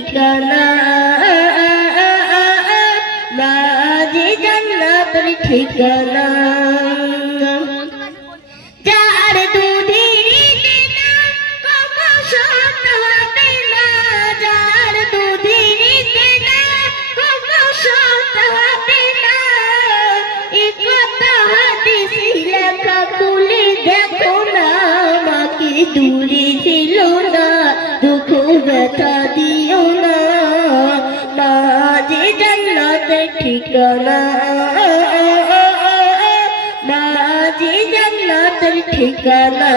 ঠিকানা, মাঝে জান্নাতের ঠিকানা। যার দুধের দেনা কখনো শোধ হবে না, যার দুধের দেনা কখনো শোধ হবে না। এ কথা হাদিসে লেখা, খুলে দেখো না। আমাকে দূরে ছিল না, দুঃখ ব্যথা দিও না, মাঝে জান্নাতের ঠিকানা, মাঝে জান্নাতের ঠিকানা।